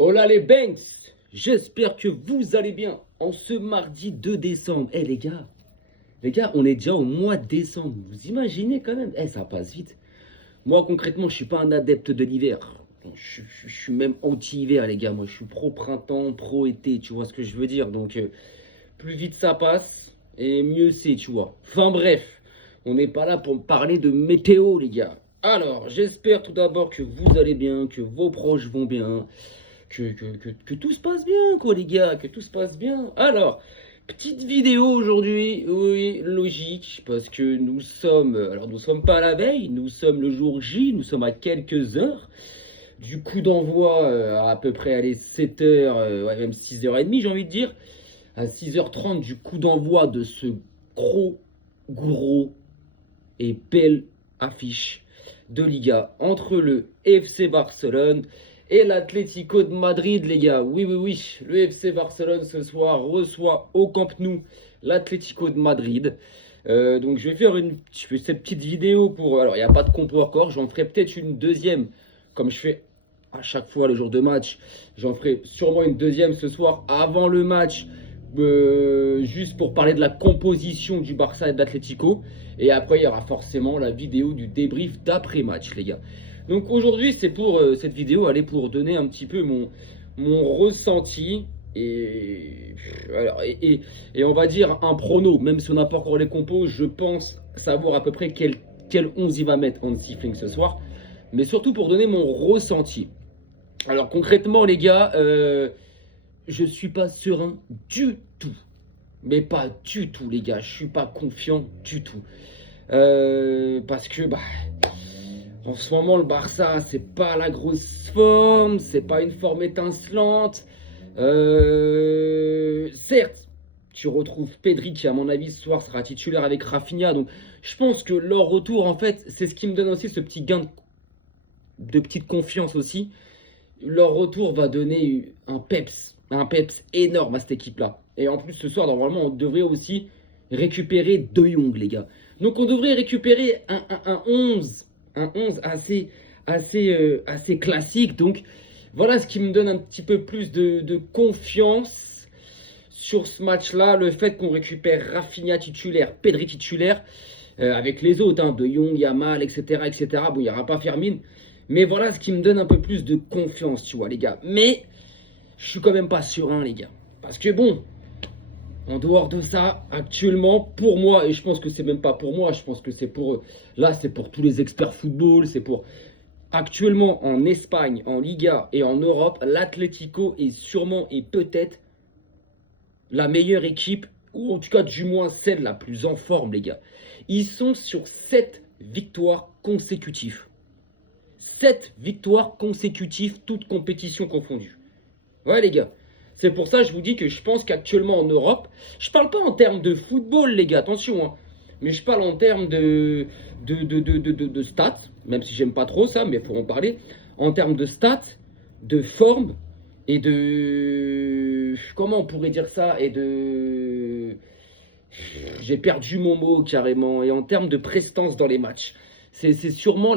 Hola les Banks, j'espère que vous allez bien en ce mardi 2 décembre. Les gars, on est déjà au mois de décembre. Vous imaginez quand même? Ça passe vite. Moi concrètement, je suis pas un adepte de l'hiver. Je suis même anti-hiver les gars. Moi, je suis pro printemps, pro été. Tu vois ce que je veux dire? Donc, plus vite ça passe et mieux c'est, tu vois. Enfin bref, on n'est pas là pour me parler de météo les gars. Alors, j'espère tout d'abord que vous allez bien, que vos proches vont bien, que tout se passe bien, quoi, les gars, que tout se passe bien. Alors, petite vidéo aujourd'hui, oui, logique, parce que nous sommes pas à la veille, nous sommes le jour J, nous sommes à quelques heures du coup d'envoi, à peu près, allez, 7h, ouais, même 6h30, j'ai envie de dire, à 6h30 du coup d'envoi de ce gros et belle affiche de Liga entre le FC Barcelone et l'Atlético de Madrid, les gars. Oui, oui, oui. Le FC Barcelone ce soir reçoit au Camp Nou l'Atlético de Madrid. Donc je vais faire cette petite vidéo pour... Alors il n'y a pas de compo encore. J'en ferai peut-être une deuxième comme je fais à chaque fois le jour de match. J'en ferai sûrement une deuxième ce soir avant le match. Juste pour parler de la composition du Barça et de l'Atlético. Et après, il y aura forcément la vidéo du débrief d'après-match, les gars. Donc aujourd'hui, c'est pour cette vidéo, elle est pour donner un petit peu mon ressenti. Et on va dire un prono, même si on n'a pas encore les compos, je pense savoir à peu près quel 11 il va mettre Hansi Flick ce soir. Mais surtout pour donner mon ressenti. Alors concrètement, les gars, je suis pas serein du tout. Mais pas du tout, les gars. Je suis pas confiant du tout. Parce que, en ce moment, le Barça, c'est pas la grosse forme. C'est pas une forme étincelante. Certes, tu retrouves Pedri qui, à mon avis, ce soir sera titulaire avec Rafinha. Donc, je pense que leur retour, en fait, c'est ce qui me donne aussi ce petit gain de petite confiance aussi. Leur retour va donner un peps énorme à cette équipe-là. Et en plus, ce soir, normalement, on devrait aussi récupérer De Jong, les gars. Donc, on devrait récupérer un 11 assez classique. Donc, voilà ce qui me donne un petit peu plus de confiance sur ce match-là. Le fait qu'on récupère Rafinha titulaire, Pedri titulaire, avec les autres, hein, De Jong, Yamal, etc., etc. Bon, il n'y aura pas Fermin. Mais voilà ce qui me donne un peu plus de confiance, tu vois, les gars. Mais je suis quand même pas serein, les gars. Parce que bon, en dehors de ça, actuellement, pour moi, et je pense que c'est même pas pour moi, je pense que c'est pour... Là, c'est pour tous les experts football, c'est pour... Actuellement, en Espagne, en Liga et en Europe, l'Atlético est sûrement et peut-être la meilleure équipe, ou en tout cas, du moins, celle la plus en forme, les gars. Ils sont sur 7 victoires consécutives. 7 victoires consécutives, toutes compétitions confondues. Ouais, les gars. C'est pour ça que je vous dis que je pense qu'actuellement en Europe, je parle pas en termes de football, les gars, attention, hein, mais je parle en termes de stats, même si j'aime pas trop ça, mais il faut en parler. En termes de stats, de forme et de. Comment on pourrait dire ça? Et de. J'ai perdu mon mot carrément. Et en termes de prestance dans les matchs. C'est sûrement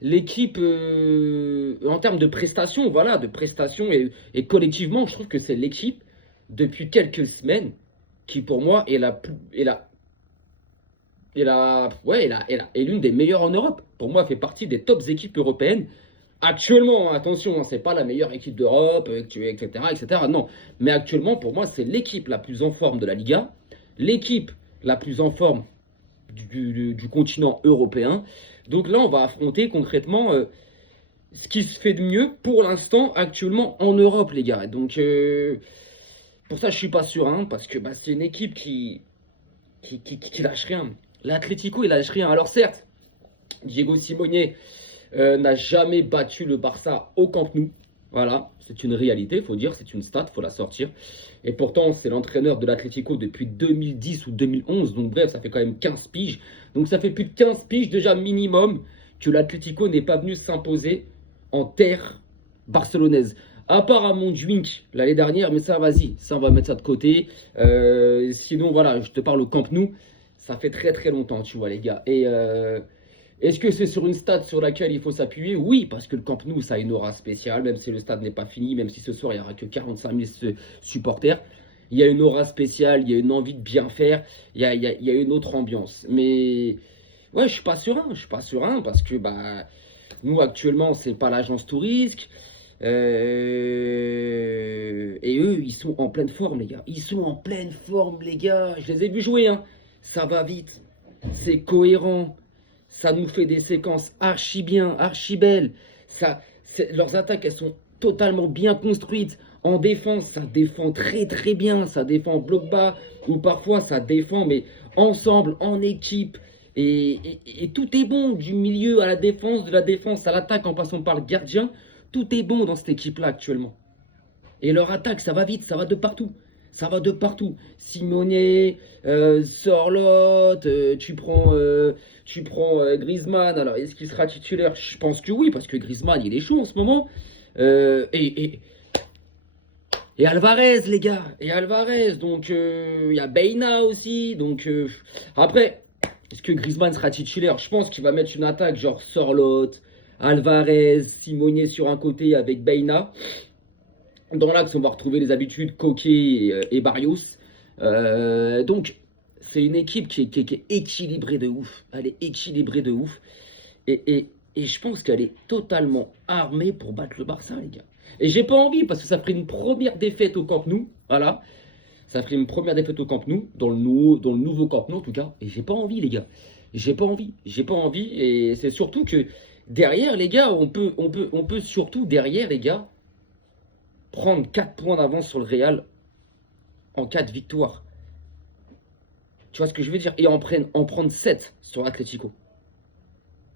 l'équipe, en termes de prestations, voilà, de prestations et collectivement, je trouve que c'est l'équipe depuis quelques semaines qui, pour moi, est l'une des meilleures en Europe. Pour moi, elle fait partie des tops équipes européennes. Actuellement, attention, hein, c'est pas la meilleure équipe d'Europe, etc., etc. Non, mais actuellement, pour moi, c'est l'équipe la plus en forme de la Liga, l'équipe la plus en forme du continent européen. Donc là, on va affronter concrètement ce qui se fait de mieux pour l'instant actuellement en Europe, les gars. Donc pour ça, je suis pas sûr, hein, parce que c'est une équipe qui lâche rien. L'Atlético, il lâche rien. Alors certes, Diego Simeone n'a jamais battu le Barça au Camp Nou. Voilà, c'est une réalité, il faut dire, c'est une stat, il faut la sortir. Et pourtant, c'est l'entraîneur de l'Atlético depuis 2010 ou 2011. Donc bref, ça fait quand même 15 piges. Donc ça fait plus de 15 piges déjà minimum que l'Atlético n'est pas venu s'imposer en terre barcelonaise. À part à Montjuïc l'année dernière, mais ça, vas-y, ça, on va mettre ça de côté. Sinon, voilà, je te parle au Camp Nou. Ça fait très très longtemps, tu vois, les gars. Est-ce que c'est sur une stade sur laquelle il faut s'appuyer? Oui, parce que le Camp Nou, ça a une aura spéciale, même si le stade n'est pas fini, même si ce soir, il n'y aura que 45 000 supporters. Il y a une aura spéciale, il y a une envie de bien faire, il y a une autre ambiance. Mais ouais, je suis pas serein parce que bah, nous, actuellement, c'est pas l'agence Tourisque. Et eux, ils sont en pleine forme, les gars. Ils sont en pleine forme, les gars. Je les ai vus jouer, hein. Ça va vite. C'est cohérent. Ça nous fait des séquences archi bien, archi belles. Leurs attaques, elles sont totalement bien construites. En défense, ça défend très très bien. Ça défend en bloc bas. Ou parfois, ça défend, mais ensemble, en équipe. Et tout est bon. Du milieu à la défense, de la défense à l'attaque, en passant par le gardien. Tout est bon dans cette équipe-là actuellement. Et leur attaque, ça va vite, ça va de partout. Ça va de partout. Simone, Sorloth, tu prends Griezmann. Alors, est-ce qu'il sera titulaire? Je pense que oui, parce que Griezmann, il est chaud en ce moment. Et Alvarez, les gars. Et Alvarez. Donc, il y a Beina aussi. Donc, après, est-ce que Griezmann sera titulaire? Je pense qu'il va mettre une attaque genre Sorloth, Alvarez, Simone sur un côté avec Beina. Dans l'axe, on va retrouver les habitudes Koké et Barrios. Donc, c'est une équipe qui est équilibrée de ouf. Elle est équilibrée de ouf. Et je pense qu'elle est totalement armée pour battre le Barça, les gars. Et j'ai pas envie, parce que ça ferait une première défaite au Camp Nou. Voilà. Ça ferait une première défaite au Camp Nou, dans le nouveau Camp Nou en tout cas. Et j'ai pas envie, les gars. J'ai pas envie. J'ai pas envie. Et c'est surtout que derrière, les gars, on peut surtout derrière, les gars, prendre 4 points d'avance sur le Real en cas de victoire. Tu vois ce que je veux dire? Et en prendre 7 sur l'Atlético.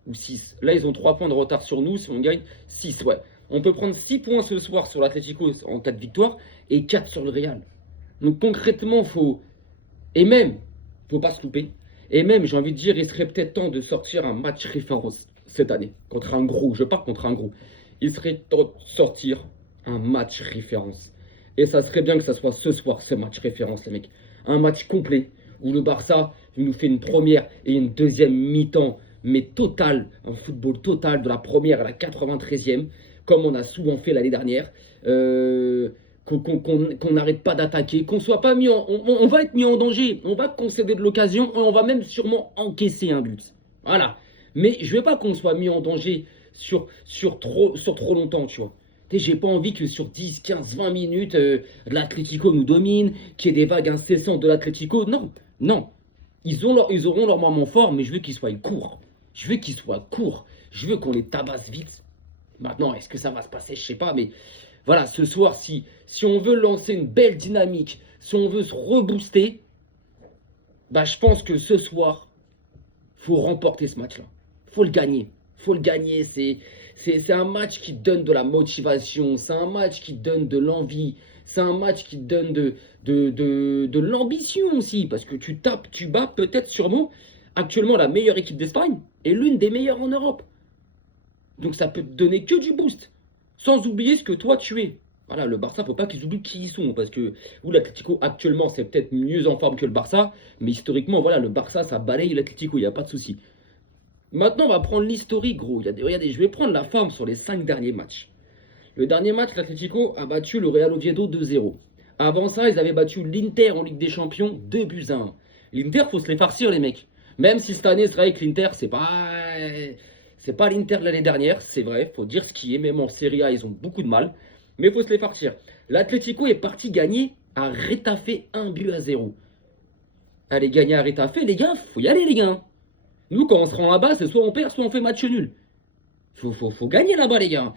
Ou 6. Là, ils ont 3 points de retard sur nous. Si on gagne, 6, ouais. On peut prendre 6 points ce soir sur l'Atlético en cas de victoire et 4 sur le Real. Donc concrètement, et même, faut pas se louper. Et même, j'ai envie de dire, il serait peut-être temps de sortir un match référence cette année. Contre un gros, je pars contre un gros. Il serait temps de sortir un match référence. Et ça serait bien que ça soit ce soir, ce match référence, les mecs. Un match complet, où le Barça nous fait une première et une deuxième mi-temps, mais total, un football total de la première à la 93e, comme on a souvent fait l'année dernière. Qu'on n'arrête pas d'attaquer, qu'on soit pas mis on va être mis en danger, on va concéder de l'occasion, on va même sûrement encaisser un but. Voilà. Mais je veux pas qu'on soit mis en danger sur trop longtemps, tu vois. J'ai pas envie que sur 10, 15, 20 minutes, l'Atlético nous domine, qu'il y ait des vagues incessantes de l'Atlético. Non, non. Ils auront leur moment fort, mais je veux qu'ils soient courts. Je veux qu'ils soient courts. Je veux qu'on les tabasse vite. Maintenant, est-ce que ça va se passer? Je sais pas, mais voilà, ce soir, si on veut lancer une belle dynamique, si on veut se rebooster, bah, je pense que ce soir, faut remporter ce match-là. Faut le gagner. Faut le gagner. C'est un match qui donne de la motivation. C'est un match qui donne de l'envie. C'est un match qui donne de l'ambition aussi. Parce que tu tapes, tu bats peut-être sûrement actuellement la meilleure équipe d'Espagne et l'une des meilleures en Europe. Donc ça peut te donner que du boost. Sans oublier ce que toi tu es. Voilà, le Barça, faut pas qu'ils oublient qui ils sont. Parce que l'Atlético actuellement, c'est peut-être mieux en forme que le Barça. Mais historiquement, voilà, le Barça, ça balaye l'Atlético, il n'y a pas de souci. Maintenant, on va prendre l'historique, gros. Regardez, je vais prendre la forme sur les 5 derniers matchs. Le dernier match, l'Atlético a battu le Real Oviedo 2-0. Avant ça, ils avaient battu l'Inter en Ligue des Champions 2-1. L'Inter, faut se les farcir, les mecs. Même si cette année, c'est vrai que l'Inter, c'est pas l'Inter de l'année dernière, c'est vrai, faut dire ce qui est. Même en Serie A, ils ont beaucoup de mal. Mais il faut se les farcir. L'Atlético est parti gagner à Retafe 1-0. Allez, gagner à Retafe, les gars, faut y aller, les gars. Nous, quand on se rend là-bas, c'est soit on perd, soit on fait match nul. Faut gagner là-bas, les gars.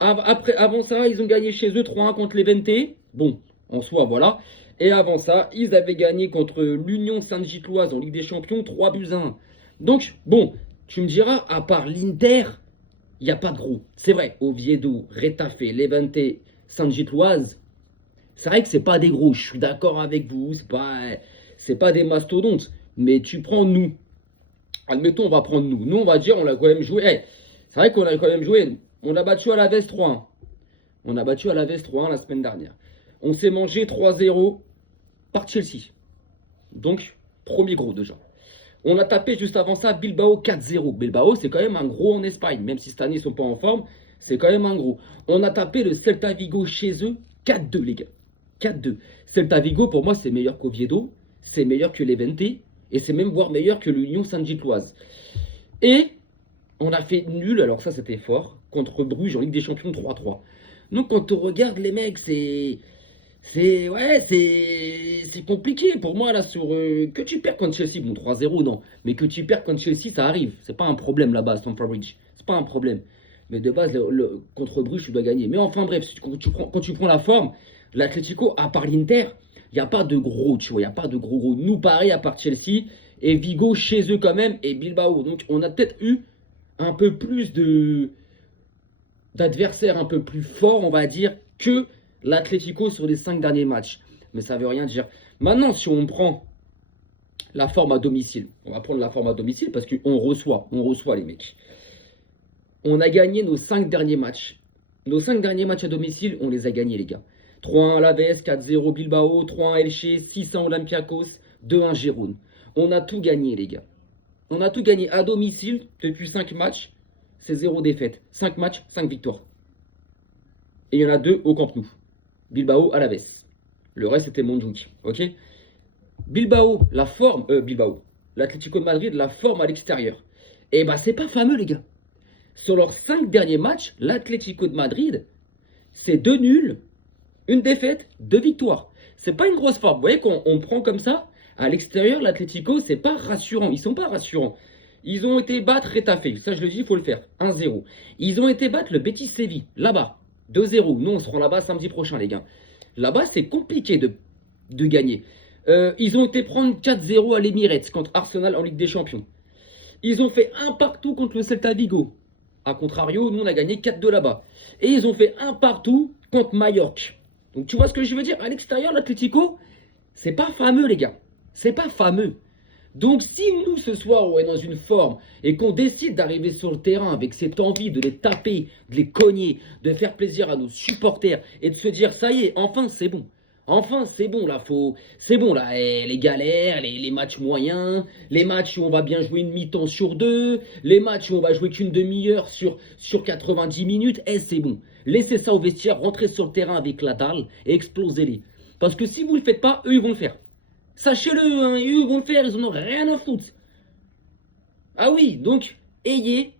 Avant ça, ils ont gagné chez eux 3-1 contre l'Eventé. Bon, en soi, voilà. Et avant ça, ils avaient gagné contre l'Union Sainte-Gilloise en Ligue des Champions 3-1. Donc, bon, tu me diras, à part l'Inter, il n'y a pas de gros. C'est vrai, Oviedo, Retafe, l'Eventé, Sainte-Gilloise, c'est vrai que c'est pas des gros. Je suis d'accord avec vous, c'est pas des mastodontes. Mais tu prends nous. Admettons, on va prendre nous. Nous, on va dire, on l'a quand même joué. C'est vrai qu'on a quand même joué. On a battu à la Veste 3-1. On a battu à la Veste 3-1 la semaine dernière. On s'est mangé 3-0 par Chelsea. Donc, premier gros déjà. On a tapé juste avant ça Bilbao 4-0. Bilbao, c'est quand même un gros en Espagne. Même si cette année, ils sont pas en forme, c'est quand même un gros. On a tapé le Celta Vigo chez eux 4-2, les gars. 4-2. Celta Vigo, pour moi, c'est meilleur qu'Oviedo. C'est meilleur que l'Evente. Et c'est même voire meilleur que l'Union Saint-Gilloise. Et on a fait nul, alors ça, c'était fort, contre Bruges en Ligue des Champions 3-3. Donc, quand on regarde les mecs, c'est compliqué pour moi là que tu perds contre Chelsea, bon 3-0 non, mais que tu perds contre Chelsea ça arrive, c'est pas un problème là-bas à Stamford Bridge, c'est pas un problème. Mais de base contre Bruges tu dois gagner. Mais enfin bref, quand tu prends la forme, l'Atlético à part l'Inter, il n'y a pas de gros, tu vois, il n'y a pas de gros. Nous pareil à part Chelsea et Vigo chez eux quand même et Bilbao. Donc on a peut-être eu un peu plus d'adversaires un peu plus forts, on va dire, que l'Atlético sur les 5 derniers matchs. Mais ça veut rien dire. Maintenant, si on prend la forme à domicile, on va prendre la forme à domicile parce qu'on reçoit les mecs. On a gagné nos 5 derniers matchs. Nos 5 derniers matchs à domicile, on les a gagnés, les gars. 3-1 Alaves, 4-0 Bilbao, 3-1 Elche, 6-1 Olympiakos, 2-1 Gérone. On a tout gagné, les gars. On a tout gagné à domicile depuis 5 matchs. C'est 0 défaite. 5 matchs, 5 victoires. Et il y en a 2 au Camp Nou. Bilbao, Alaves. Le reste, c'était Montjuic. Ok. Bilbao, la forme. Bilbao. L'Atlético de Madrid, la forme à l'extérieur. Et bah, c'est pas fameux, les gars. Sur leurs 5 derniers matchs, l'Atlético de Madrid, c'est 2 nuls, 1 défaite, 2 victoires. C'est pas une grosse forme. Vous voyez qu'on prend comme ça. À l'extérieur, l'Atlético, c'est pas rassurant. Ils sont pas rassurants. Ils ont été battre Retafe. Ça, je le dis, il faut le faire. 1-0. Ils ont été battre le Betis Séville, là-bas. 2-0. Nous, on se rend là-bas samedi prochain, les gars. Là-bas, c'est compliqué de gagner. Ils ont été prendre 4-0 à l'Emirates contre Arsenal en Ligue des Champions. Ils ont fait un partout contre le Celta Vigo. A contrario, nous, on a gagné 4-2 là-bas. Et ils ont fait un partout contre Mallorca. Donc, tu vois ce que je veux dire? À l'extérieur, l'Atlético, c'est pas fameux, les gars. C'est pas fameux. Donc, si nous, ce soir, on est dans une forme et qu'on décide d'arriver sur le terrain avec cette envie de les taper, de les cogner, de faire plaisir à nos supporters et de se dire, ça y est, enfin, c'est bon. Enfin, c'est bon, là, c'est bon, là, les galères, les matchs moyens, les matchs où on va bien jouer une mi-temps sur 2, les matchs où on va jouer qu'une demi-heure sur 90 minutes, c'est bon. Laissez ça au vestiaire, rentrez sur le terrain avec la dalle et explosez-les. Parce que si vous ne le faites pas, eux, ils vont le faire. Sachez-le, hein, eux, ils vont le faire, ils en ont rien à foutre. Ah oui, donc, ayez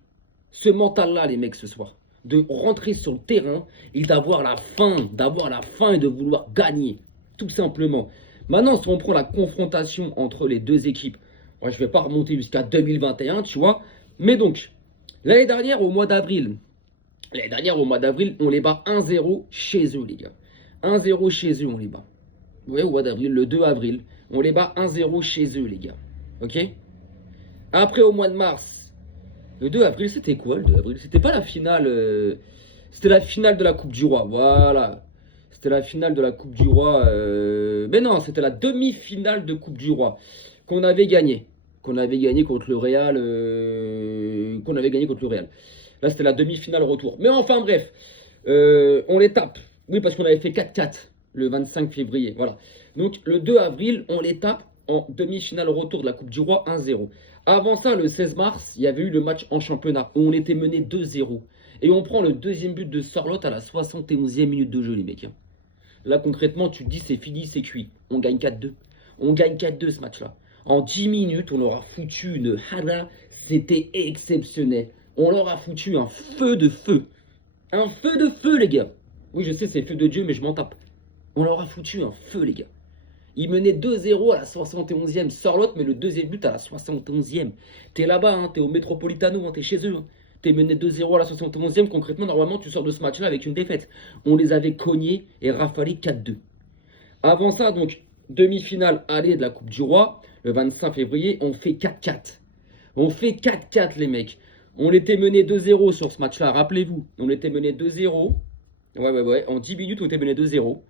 ce mental-là, les mecs, ce soir. De rentrer sur le terrain et d'avoir la faim et de vouloir gagner, tout simplement. Maintenant, si on prend la confrontation entre les deux équipes, moi, je ne vais pas remonter jusqu'à 2021, tu vois. Mais donc, l'année dernière, au mois d'avril, on les bat 1-0 chez eux, les gars. 1-0 chez eux, on les bat. Vous voyez, au mois d'avril, le 2 avril, on les bat 1-0 chez eux, les gars. Ok? Après, au mois de mars, le 2 avril, c'était quoi le 2 avril? C'était pas la finale. C'était la finale de la Coupe du Roi. Voilà. C'était la finale de la Coupe du Roi. Mais non, c'était la demi-finale de Coupe du Roi qu'on avait gagné. Qu'on avait gagné contre le Real. Là, c'était la demi-finale retour. Mais enfin, bref. On les tape. Oui, parce qu'on avait fait 4-4 le 25 février. Voilà. Donc, le 2 avril, on les tape en demi-finale retour de la Coupe du Roi 1-0. Avant ça, le 16 mars, il y avait eu le match en championnat où on était mené 2-0. Et on prend le deuxième but de Sorloth à la 71e minute de jeu, les mecs. Là, concrètement, tu te dis c'est fini, c'est cuit. On gagne 4-2. On gagne 4-2 ce match-là. En 10 minutes, on leur a foutu une hada. C'était exceptionnel. On leur a foutu un feu de feu. Un feu de feu, les gars. Oui, je sais, c'est feu de Dieu, mais je m'en tape. On leur a foutu un feu, les gars. Ils menaient 2-0 à la 71e. Sorloth, mais le deuxième but à la 71e. T'es là-bas, hein, t'es au Metropolitano, hein, t'es chez eux. Hein. T'es mené 2-0 à la 71e. Concrètement, normalement, tu sors de ce match-là avec une défaite. On les avait cognés et rafalés 4-2. Avant ça, donc, demi-finale aller de la Coupe du Roi, le 25 février, on fait 4-4. On fait 4-4, les mecs. On était mené 2-0 sur ce match-là, rappelez-vous. On était mené 2-0. Ouais. En 10 minutes, on était mené 2-0.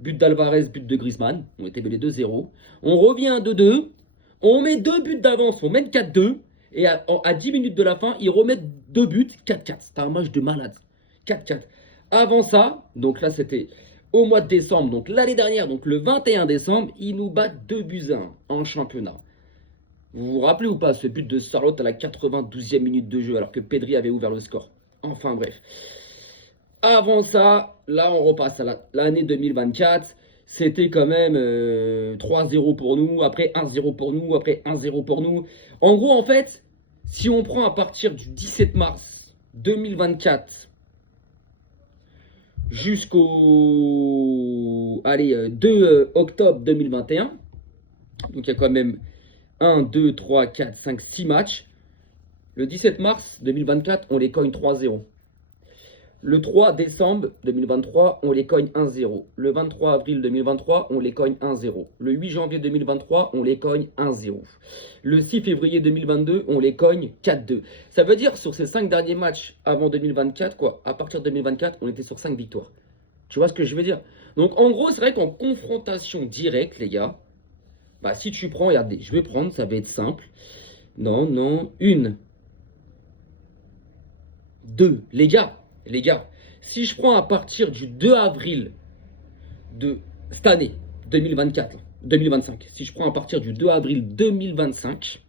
But d'Alvarez, but de Griezmann. On était mené 2-0. On revient à 2-2. On met 2 buts d'avance. On mène 4-2. Et à 10 minutes de la fin, ils remettent 2 buts. 4-4. C'était un match de malade. 4-4. Avant ça, donc là, c'était au mois de décembre. Donc l'année dernière, donc le 21 décembre, ils nous battent 2-1 en championnat. Vous vous rappelez ou pas ce but de Charlotte à la 92e minute de jeu alors que Pedri avait ouvert le score? Enfin bref. Avant ça, là on repasse à l'année 2024. C'était quand même 3-0 pour nous, après 1-0 pour nous, après 1-0 pour nous. En gros, en fait, si on prend à partir du 17 mars 2024 jusqu'au 2 octobre 2021, donc il y a quand même 1, 2, 3, 4, 5, 6 matchs. Le 17 mars 2024, on les cogne 3-0. Le 3 décembre 2023, on les cogne 1-0. Le 23 avril 2023, on les cogne 1-0. Le 8 janvier 2023, on les cogne 1-0. Le 6 février 2022, on les cogne 4-2. Ça veut dire sur ces 5 derniers matchs avant 2024, quoi, à partir de 2024, on était sur 5 victoires. Tu vois ce que je veux dire? Donc en gros, c'est vrai qu'en confrontation directe, les gars, bah si tu prends, regardez, je vais prendre, ça va être simple. Non, non, 1, 2, les gars, si je prends à partir du 2 avril de cette année, 2024, 2025, si je prends à partir du 2 avril 2025,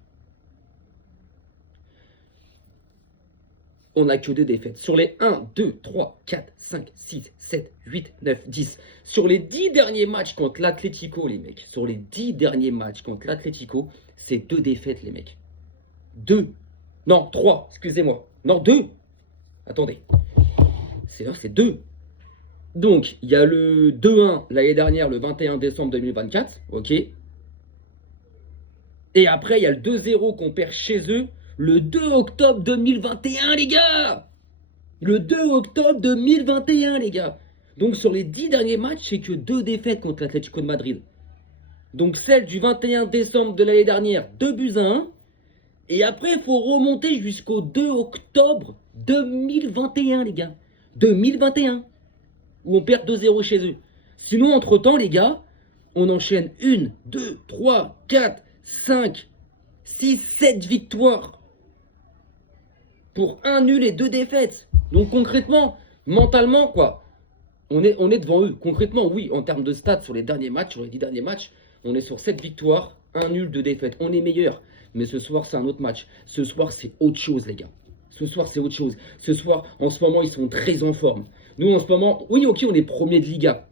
on n'a que 2 défaites. Sur les 1, 2, 3, 4, 5, 6, 7, 8, 9, 10. Sur les 10 derniers matchs contre l'Atlético, les mecs, sur les 10 derniers matchs contre l'Atlético, c'est 2 défaites, les mecs. 2. Non, 3, excusez-moi. Non, 2. Attendez. C'est 2. Donc, il y a le 2-1 l'année dernière, le 21 décembre 2024. Ok. Et après, il y a le 2-0 qu'on perd chez eux le 2 octobre 2021, les gars. Le 2 octobre 2021, les gars. Donc, sur les 10 derniers matchs, c'est que 2 défaites contre l'Atlético de Madrid. Donc, celle du 21 décembre de l'année dernière, 2-1. Et après, il faut remonter jusqu'au 2 octobre 2021, les gars. 2021. Où on perd 2-0 chez eux. Sinon, entre-temps, les gars, on enchaîne 1, 2, 3, 4, 5, 6, 7 victoires. Pour 1 nul et 2 défaites. Donc concrètement, mentalement, quoi, on est devant eux. Concrètement, oui, en termes de stats, sur les derniers matchs, sur les 10 derniers matchs, on est sur 7 victoires, 1 nul, 2 défaites. On est meilleur. Mais ce soir, c'est un autre match. Ce soir, c'est autre chose, les gars. Ce soir, c'est autre chose. Ce soir, en ce moment, ils sont très en forme. Nous, en ce moment, oui, ok, on est premier de Liga.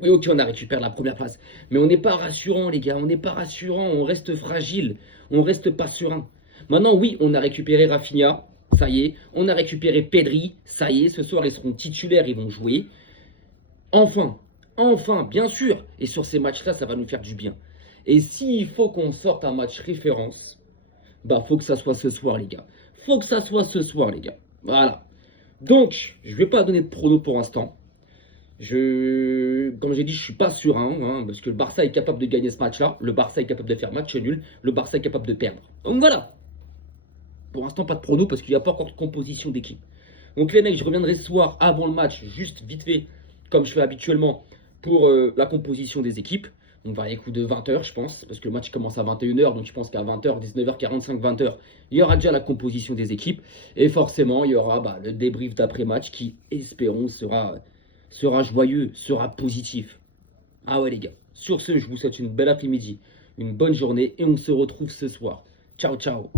Oui, ok, on a récupéré la première place. Mais on n'est pas rassurant, les gars. On n'est pas rassurant. On reste fragile. On reste pas serein. Maintenant, oui, on a récupéré Rafinha. Ça y est. On a récupéré Pedri. Ça y est. Ce soir, ils seront titulaires. Ils vont jouer. Enfin, bien sûr. Et sur ces matchs-là, ça va nous faire du bien. Et s'il faut qu'on sorte un match référence, bah, faut que ça soit ce soir, les gars. Faut que ça soit ce soir, les gars. Voilà. Donc, je ne vais pas donner de prono pour l'instant. Comme j'ai dit, je ne suis pas serein, parce que le Barça est capable de gagner ce match-là. Le Barça est capable de faire match nul. Le Barça est capable de perdre. Donc voilà. Pour l'instant, pas de prono parce qu'il n'y a pas encore de composition d'équipe. Donc les mecs, je reviendrai ce soir avant le match, juste vite fait, comme je fais habituellement, pour la composition des équipes. On va aller coup de 20h, je pense, parce que le match commence à 21h, donc je pense qu'à 20h, 19h45, 20h, il y aura déjà la composition des équipes. Et forcément, il y aura le débrief d'après-match qui, espérons, sera joyeux, sera positif. Ah ouais les gars, sur ce, je vous souhaite une belle après-midi, une bonne journée et on se retrouve ce soir. Ciao, ciao.